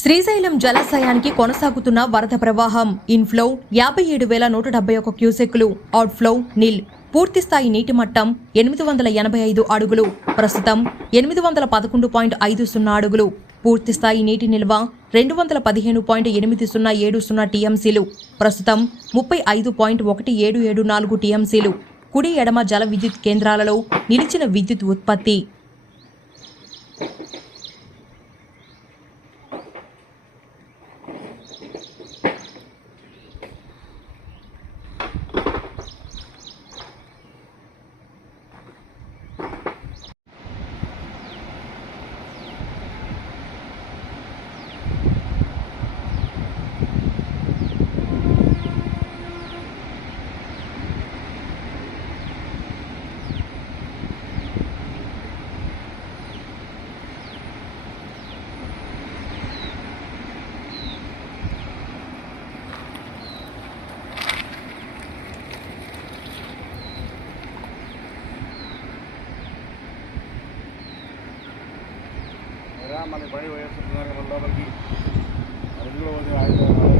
శ్రీశైలం జలాశయానికి కొనసాగుతున్న వరద ప్రవాహం ఇన్ఫ్లో యాభై ఏడు వేల నూట డెబ్బై ఒక క్యూసెక్లు అవుట్ఫ్లో నిల్ పూర్తిస్థాయి నీటి మట్టం ఎనిమిది వందల ఎనభై ఐదు అడుగులు ప్రస్తుతం ఎనిమిది వందల పదకొండు పాయింట్ ఐదు సున్నా అడుగులు. పూర్తిస్థాయి నీటి నిల్వ రెండు వందల పదిహేను పాయింట్ ఎనిమిది సున్నా ఏడు సున్నా టీఎంసీలు ప్రస్తుతం ముప్పై ఐదు పాయింట్ ఒకటి ఏడు ఏడు నాలుగు టీఎంసీలు. కుడి ఎడమ జల విద్యుత్ కేంద్రాలలో నిలిచిన విద్యుత్ ఉత్పత్తి మన బడి వయసు లోపలికి. మరి ఇందులో ఉంది, ఆయన-